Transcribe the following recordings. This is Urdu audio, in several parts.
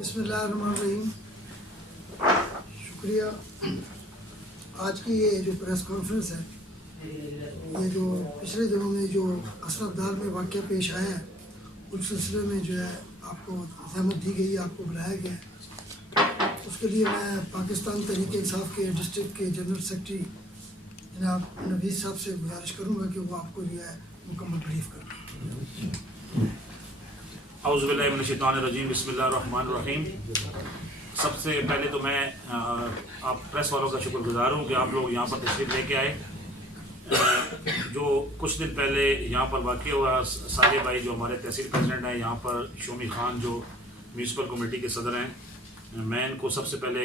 بسم اللہ الرحمن الرحیم. شکریہ. آج کی یہ جو پریس کانفرنس ہے، یہ جو پچھلے دنوں میں جو اسد ابدال میں واقعہ پیش آیا ہے، اس سلسلے میں جو ہے آپ کو زحمت دی گئی، آپ کو بلایا گیا ہے. اس کے لیے میں پاکستان تحریک انصاف کے ڈسٹرکٹ کے جنرل سیکرٹری جناب نوید صاحب سے گزارش کروں گا کہ وہ آپ کو جو ہے مکمل بریف کریں. اعوذ باللہ من الشیطان الرجیم. بسم اللہ الرحمن الرحیم. سب سے پہلے تو میں آپ پریس والوں کا شکر گزار ہوں کہ آپ لوگ یہاں پر تشریف لے کے آئے. جو کچھ دن پہلے یہاں پر واقع ہوا، صالح بھائی جو ہمارے تحصیل پریزیڈنٹ ہیں، یہاں پر شومی خان جو میونسپل کمیٹی کے صدر ہیں، میں ان کو سب سے پہلے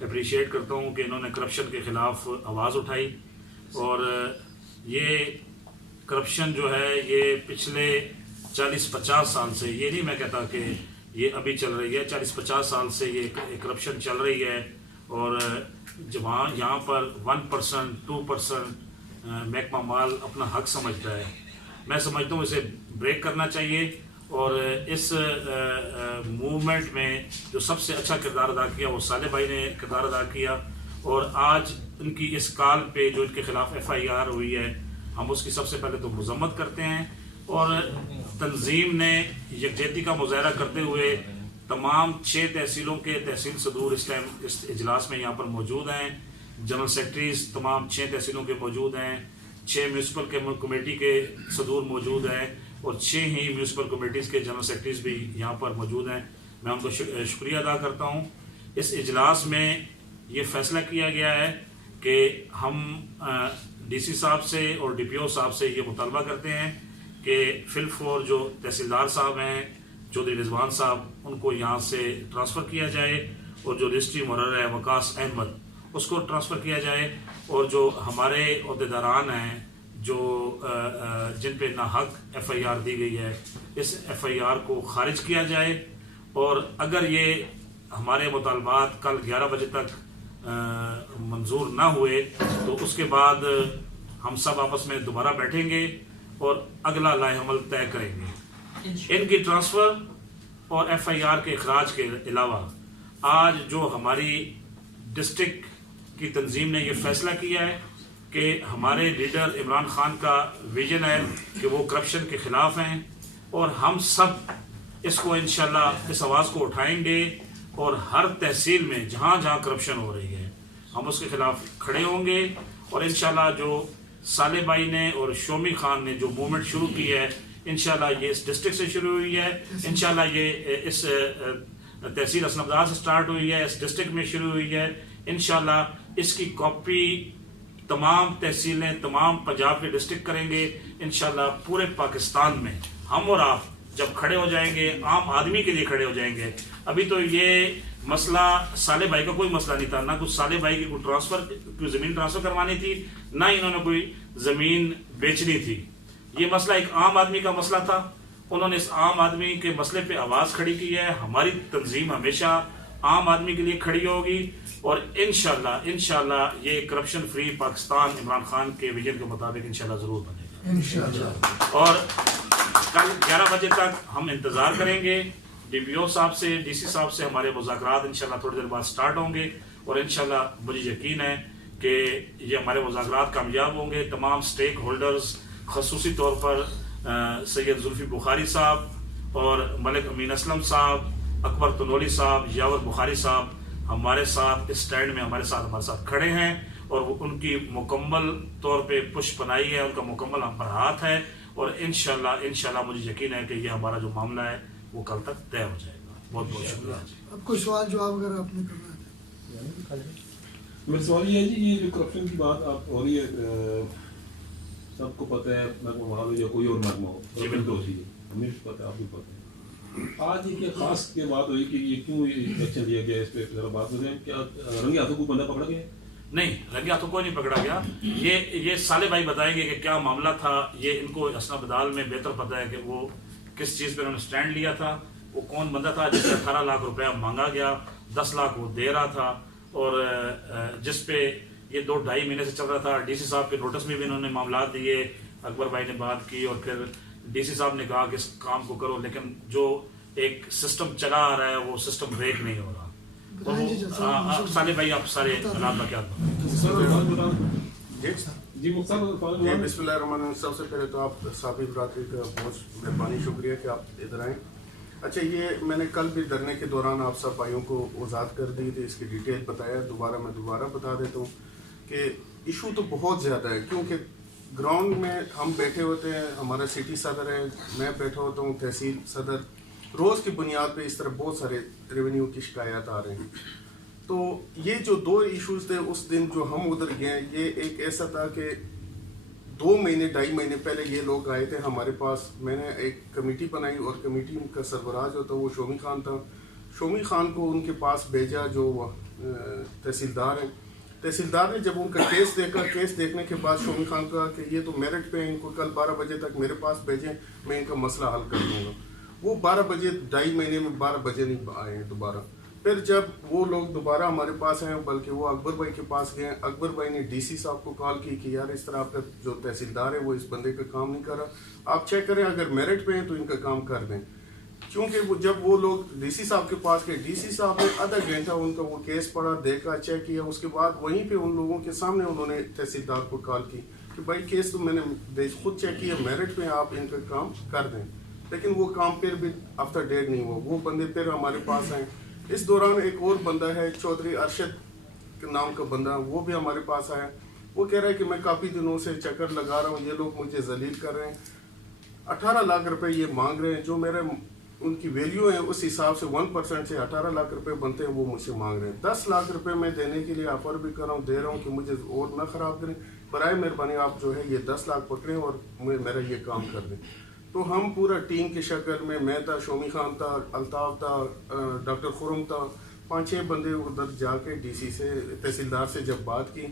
اپریشیٹ کرتا ہوں کہ انہوں نے کرپشن کے خلاف آواز اٹھائی. اور یہ کرپشن جو ہے یہ پچھلے 40-50 سال سے، یہ نہیں میں کہتا کہ یہ ابھی چل رہی ہے، 40-50 سال سے یہ کرپشن چل رہی ہے. اور جہاں یہاں پر 1%, 2% محکمہ مال اپنا حق سمجھتا ہے، میں سمجھتا ہوں اسے بریک کرنا چاہیے. اور اس موومنٹ میں جو سب سے اچھا کردار ادا کیا وہ صالح بھائی نے کردار ادا کیا. اور آج ان کی اس کال پہ جو ان کے خلاف FIR ہوئی ہے، ہم اس کی سب سے پہلے تو مذمت کرتے ہیں. اور تنظیم نے یکجہتی کا مظاہرہ کرتے ہوئے تمام 6 تحصیلوں کے تحصیل صدور اس ٹائم اس اجلاس میں یہاں پر موجود ہیں. جنرل سیکرٹریز تمام 6 تحصیلوں کے موجود ہیں، 6 میونسپل کمیٹی کے صدور موجود ہیں، اور 6 ہی میونسپل کمیٹیز کے جنرل سیکرٹریز بھی یہاں پر موجود ہیں. میں ان کو شکریہ ادا کرتا ہوں. اس اجلاس میں یہ فیصلہ کیا گیا ہے کہ ہم DC صاحب سے اور DPO صاحب سے یہ مطالبہ کرتے ہیں کہ فل4 جو تحصیلدار صاحب ہیں چودھری رضوان صاحب، ان کو یہاں سے ٹرانسفر کیا جائے، اور جو رجسٹری مقرر ہے وقاص احمد اس کو ٹرانسفر کیا جائے. اور جو ہمارے عہدیداران ہیں جو جن پہ ناحق FIR دی گئی ہے، اس FIR کو خارج کیا جائے. اور اگر یہ ہمارے مطالبات کل 11 بجے تک منظور نہ ہوئے تو اس کے بعد ہم سب آپس میں دوبارہ بیٹھیں گے اور اگلا لائحہ عمل طے کریں گے. ان کی ٹرانسفر اور FIR کے اخراج کے علاوہ آج جو ہماری ڈسٹرکٹ کی تنظیم نے یہ فیصلہ کیا ہے کہ ہمارے لیڈر عمران خان کا ویژن ہے کہ وہ کرپشن کے خلاف ہیں، اور ہم سب اس کو انشاءاللہ اس آواز کو اٹھائیں گے. اور ہر تحصیل میں جہاں جہاں کرپشن ہو رہی ہے ہم اس کے خلاف کھڑے ہوں گے. اور انشاءاللہ جو صالح بھائی نے اور شومی خان نے جو موومنٹ شروع کی ہے، انشاءاللہ یہ اس ڈسٹرکٹ سے شروع ہوئی ہے، انشاءاللہ یہ اس تحصیل اسد ابدال سے سٹارٹ ہوئی ہے، اس ڈسٹرکٹ میں شروع ہوئی ہے. انشاءاللہ اس کی کاپی تمام تحصیلیں تمام پنجاب کے ڈسٹرکٹ کریں گے. انشاءاللہ پورے پاکستان میں ہم اور آپ جب کھڑے ہو جائیں گے، عام آدمی کے لیے کھڑے ہو جائیں گے. ابھی تو یہ مسئلہ صالح بھائی کا کوئی مسئلہ نہیں تھا، نہ کچھ صالح بھائی کی کوئی زمین ٹرانسفر کروانی تھی، نہ انہوں نے کوئی زمین بیچنی تھی. یہ مسئلہ ایک عام آدمی کا مسئلہ تھا. انہوں نے اس عام آدمی کے مسئلے پہ آواز کھڑی کی ہے. ہماری تنظیم ہمیشہ عام آدمی کے لیے کھڑی ہوگی، اور انشاءاللہ یہ کرپشن فری پاکستان عمران خان کے ویژن کے مطابق انشاءاللہ ضرور بنے گا. اور کل 11 بجے تک ہم انتظار کریں گے. DPO صاحب سے DC صاحب سے ہمارے مذاکرات انشاءاللہ تھوڑی دیر بعد سٹارٹ ہوں گے، اور انشاءاللہ مجھے یقین ہے کہ یہ ہمارے مذاکرات کامیاب ہوں گے. تمام سٹیک ہولڈرز، خصوصی طور پر سید زلفی بخاری صاحب اور ملک امین اسلم صاحب، اکبر تنولی صاحب، یاور بخاری صاحب ہمارے ساتھ اس سٹینڈ میں ہمارے ساتھ کھڑے ہیں. اور ان کی مکمل طور پہ پش پناہی ہے، ان کا مکمل ہم پر ہاتھ ہے. اور انشاءاللہ مجھے یقین ہے کہ یہ ہمارا جو معاملہ ہے وہ کل تک طے ہو جائے گا. بہت بہت شکریہ. اب کوئی سوال جواب اگر آپ نے کرنا ہے. میرا سوال یہ ہے جی، یہ جو کرپشن کی بات آپ ہو رہی ہے، سب کو پتہ ہے، محکمہ مال ہو یا کوئی اور محکمہ ہو، کرپشن تو ہوتی ہے، ہمیں بھی پتہ ہے، آپ بھی پتہ ہے. آج یہ کیا خاص کے بات ہوئی کہ یہ کیوں ایکشن لیا گیا، اس پہ ذرا بات کریں. کیا رنگے ہاتھوں کو بندہ پکڑا گیا؟ نہیں، رنگے ہاتھوں کوئی نہیں پکڑا گیا. یہ صالح بھائی بتائیں گے کہ کیا معاملہ تھا. یہ ان کو اسد ابدال میں بہتر پتہ ہے کہ وہ کس چیز پہ انہوں نے سٹینڈ لیا تھا. وہ کون بندہ تھا جس سے 18 لاکھ روپیہ مانگا گیا، 10 لاکھ وہ دے رہا تھا، اور جس پہ یہ 2-2.5 مہینے سے چل رہا تھا. DC صاحب کے نوٹس میں بھی انہوں نے معاملات دیے. اکبر بھائی نے بات کی، اور پھر DC صاحب نے کہا کہ اس کام کو کرو. لیکن جو ایک سسٹم چلا آ رہا ہے, وہ سسٹم بریک نہیں ہو رہا. تو صالح بھائی آپ سارے حالات کا کیا جی مختار بسم اللہ الرحمن الرحیم. سب سے پہلے تو آپ صافی برادری کا بہت مہربانی شکریہ کہ آپ ادھر آئیں. اچھا, یہ میں نے کل بھی دھرنے کے دوران آپ سب بھائیوں کو وضاحت کر دی تھی, اس کی ڈیٹیل بتایا. میں دوبارہ بتا دیتا ہوں کہ ایشو تو بہت زیادہ ہے, کیونکہ گراؤنڈ میں ہم بیٹھے ہوتے ہیں, ہمارا سٹی صدر ہے, میں بیٹھا ہوتا ہوں تحصیل صدر, روز کی بنیاد پہ اس طرح بہت سارے ریونیو کی شکایات آ رہے ہیں. تو یہ جو 2 ایشوز تھے اس دن جو ہم ادھر گئے, یہ ایک ایسا تھا کہ 2 مہینے 2.5 مہینے پہلے یہ لوگ آئے تھے ہمارے پاس. میں نے ایک کمیٹی بنائی اور کمیٹی کا سربراہ جو تھا وہ شومی خان تھا. شومی خان کو ان کے پاس بھیجا جو تحصیلدار ہیں. تحصیلدار نے جب ان کا کیس دیکھا, کیس دیکھنے کے بعد شومی خان کہا کہ یہ تو میرٹ پہ, ان کو کل 12 بجے تک میرے پاس بھیجیں, میں ان کا مسئلہ حل کر دوں گا. وہ 12 بجے 2.5 مہینے میں 12 بجے نہیں آئے ہیں دوبارہ. پھر جب وہ لوگ دوبارہ ہمارے پاس آئے, بلکہ وہ اکبر بھائی کے پاس گئے, اکبر بھائی نے ڈی سی صاحب کو کال کی کہ یار اس طرح آپ کا جو تحصیلدار ہے وہ اس بندے کا کام نہیں کر رہا, آپ چیک کریں, اگر میرٹ پہ ہیں تو ان کا کام کر دیں. کیونکہ جب وہ لوگ ڈی سی صاحب کے پاس گئے, ڈی سی صاحب نے آدھا گھنٹہ ان کا وہ کیس پڑھا, دیکھا, چیک کیا. اس کے بعد وہیں پہ ان لوگوں کے سامنے انہوں نے تحصیلدار کو کال کی کہ بھائی کیس تو میں نے خود چیک کیا, میرٹ پہ آپ ان کا کام کر دیں. لیکن وہ کام پھر بھی آفٹر ڈیٹ نہیں ہوا. وہ بندے پھر ہمارے پاس آئے. اس دوران ایک اور بندہ ہے چودھری ارشد کے نام کا بندہ, وہ بھی ہمارے پاس آیا. وہ کہہ رہا ہے کہ میں کافی دنوں سے چکر لگا رہا ہوں, یہ لوگ مجھے ذلیل کر رہے ہیں. 18 لاکھ روپے یہ مانگ رہے ہیں, جو میرے ان کی ویلیو ہے اس حساب سے 1% سے 18 لاکھ روپے بنتے ہیں, وہ مجھ سے مانگ رہے ہیں. 10 لاکھ روپے میں دینے کے لیے آفر بھی کر رہا ہوں, دے رہا ہوں کہ مجھے اور نہ خراب کریں, برائے مہربانی آپ جو ہے یہ 10 لاکھ پکڑیں اور میرا یہ کام کر دیں. تو ہم پورا ٹیم کی شکل میں تھا, شومی خان تھا, الطاف تھا, ڈاکٹر خرم تھا, 5-6 بندے ادھر جا کے ڈی سی سے تحصیلدار سے جب بات کی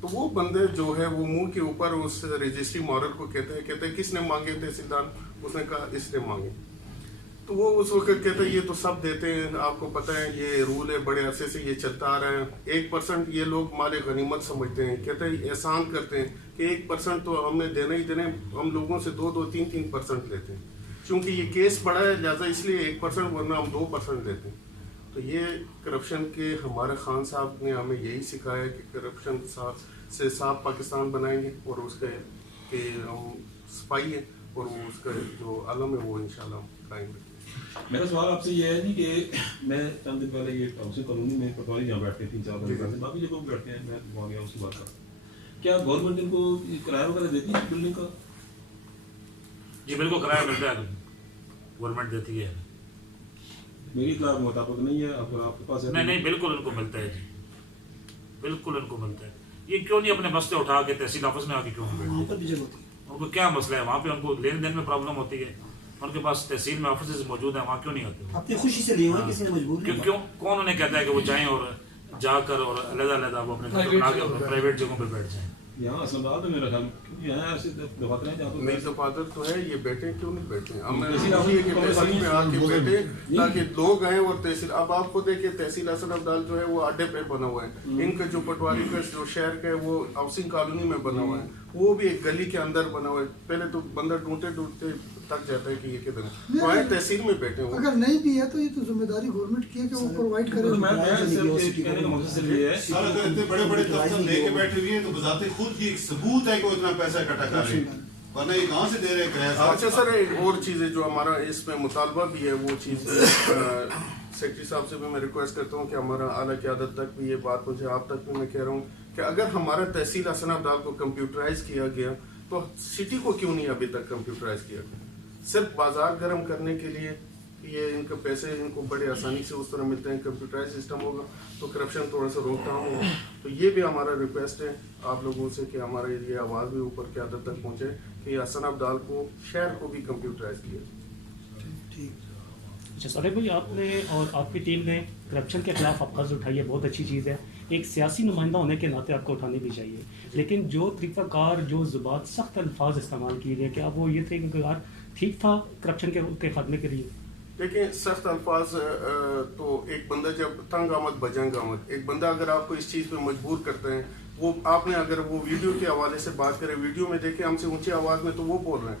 تو وہ بندے جو ہے وہ منہ کے اوپر اس رجسٹری مورل کو کہتے ہیں کس نے مانگے تحصیلدار, اس نے کہا اس نے مانگے. تو وہ اس وقت کہتے ہیں یہ تو سب دیتے ہیں, آپ کو پتہ ہے یہ رول ہے, بڑے عرصے سے یہ چلتا آ رہا ہے. 1% یہ لوگ مال غنیمت سمجھتے ہیں, کہتے ہیں احسان کرتے ہیں کہ 1% تو ہم نے دینا ہی دینا, ہم لوگوں سے 2-3% لیتے ہیں. چونکہ یہ کیس بڑا ہے لہٰذا اس لیے 1%, ورنہ ہم 2% دیتے ہیں. تو یہ کرپشن کے ہمارے خان صاحب نے ہمیں یہی سکھایا کہ کرپشن سے صاف پاکستان بنائیں گے, اور اس کے کہ ہم صفائی ہے اور وہ اس کا جو علم ہے وہ انشاءاللہ ہم قائم رکھیں. میرا سوال آپ سے یہ ہے جی کہ میں چند دن پہلے یہ ٹاؤنشپ کالونی میں پٹواری جہاں بیٹھتے ہیں 3-4 دن پہلے, باقی جگہوں پہ بیٹھتے ہیں, میں وہاں گیا اس کی بات کرتا ہوں. کیا گورنمنٹ ان کو کرایہ وغیرہ دیتی ہے بلڈنگ کا؟ جی بالکل کرایہ ملتا ہے, گورنمنٹ دیتی ہے. میری اطلاع کے مطابق نہیں ہے, اگر آپ کے پاس نہیں بالکل ان کو ملتا ہے جی, بالکل ان کو ملتا ہے. یہ کیوں نہیں اپنے بستے اٹھا کے تحصیل آفس میں آ کے کیوں بیٹھتے ہیں؟ ان کو کیا مسئلہ ہے وہاں پہ, ان کو لین دین میں پرابلم ہوتی ہے, ان کے پاس تحصیل میں آفیسز موجود ہیں, وہاں کیوں نہیں آتے؟ اپنی خوشی سے لیے ہوئے, کسی نے مجبور نہیں. کیوں کون انہیں کہتا ہے کہ وہ جائیں اور جا کر اور علیحدہ وہ اپنے پرائیویٹ جگہوں پہ بیٹھ جائیں؟ یہاں اسلام ہے میرا خیال, یہاں ایسے دفاتر ہیں جہاں پر نہیں دفاتر تو ہے, یہ بیٹھے کیوں نہیں بیٹھے ہیں؟ ہم تحصیل میں آ کے بیٹھے تاکہ لوگ آئیں اور تحصیل. اب آپ کو دیکھیں تحصیل حسن عبدال جو ہے وہ اڈے پہ بنا ہوا ہے, ان کا جو پٹواری کا جو شہر کا ہے وہ ہاؤسنگ کالونی میں بنا ہوا ہے, وہ بھی ایک گلی کے اندر بنا ہوا ہے. پہلے تو بندہ ڈھونڈتے تک جاتا ہے کہ یہ کدھر ہے, وہ آئے تحصیل میں بیٹھے ہوں. اگر نہیں بھی ہے تو یہ تو ذمہ داری گورنمنٹ کی ہے کہ وہ پرووائڈ کرے. کہنے کا مقصد صرف یہ ہے سر اگر اتنے بڑے بڑے دفتر لے کے بیٹھے ہوئے ہیں تو بذات خود یہ ایک ثبوت ہے کہ وہ اتنا پیسہ اکٹھا کر رہے ہیں, ورنہ یہ کہاں سے دے رہے ہیں کرایہ. اچھا سر, ایک اور چیز ہے جو ہمارا اس میں مطالبہ بھی ہے, وہ چیز سیکرٹری صاحب سے بھی میں ریکویسٹ کرتا ہوں کہ ہمارا اعلیٰ قیادت تک بھی یہ بات پہنچے, آپ تک بھی میں کہہ رہا ہوں کہ اگر ہمارا تحصیل حسن عبدال کو کمپیوٹرائز کیا گیا تو سٹی کو کیوں نہیں ابھی تک کمپیوٹرائز کیا گیا؟ صرف بازار گرم کرنے کے لیے یہ ان کے پیسے ان کو بڑے آسانی سے اس طرح ملتے ہیں. کمپیوٹرائز سسٹم ہوگا تو کرپشن تھوڑا سا روک تھام ہوگا. تو یہ بھی ہمارا ریکویسٹ ہے آپ لوگوں سے کہ ہمارے یہ آواز بھی اوپر قیادت تک پہنچے کہ حسن عبدال کو شہر کو بھی کمپیوٹرائز کیا. اچھا صالح بھائی, آپ نے اور آپ کی ٹیم نے کرپشن کے خلاف آواز اٹھائی ہے, بہت اچھی چیز ہے, ایک سیاسی نمائندہ ہونے کے ناطے آپ کو اٹھانی بھی چاہیے. لیکن جو طریقہ کار, جو زبان, سخت الفاظ استعمال کیے گئے, کیا وہ یہ طریقہ کار ٹھیک تھا کرپشن کے خاتمے کے لیے؟ دیکھیں سخت الفاظ تو ایک بندہ جب تنگ آمد بجنگ آمد, ایک بندہ اگر آپ کو اس چیز پہ مجبور کرتے ہیں, وہ آپ نے اگر وہ ویڈیو کے حوالے سے بات کریں, ویڈیو میں دیکھیں ہم سے اونچی آواز میں تو وہ بول رہے ہیں,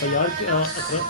FIR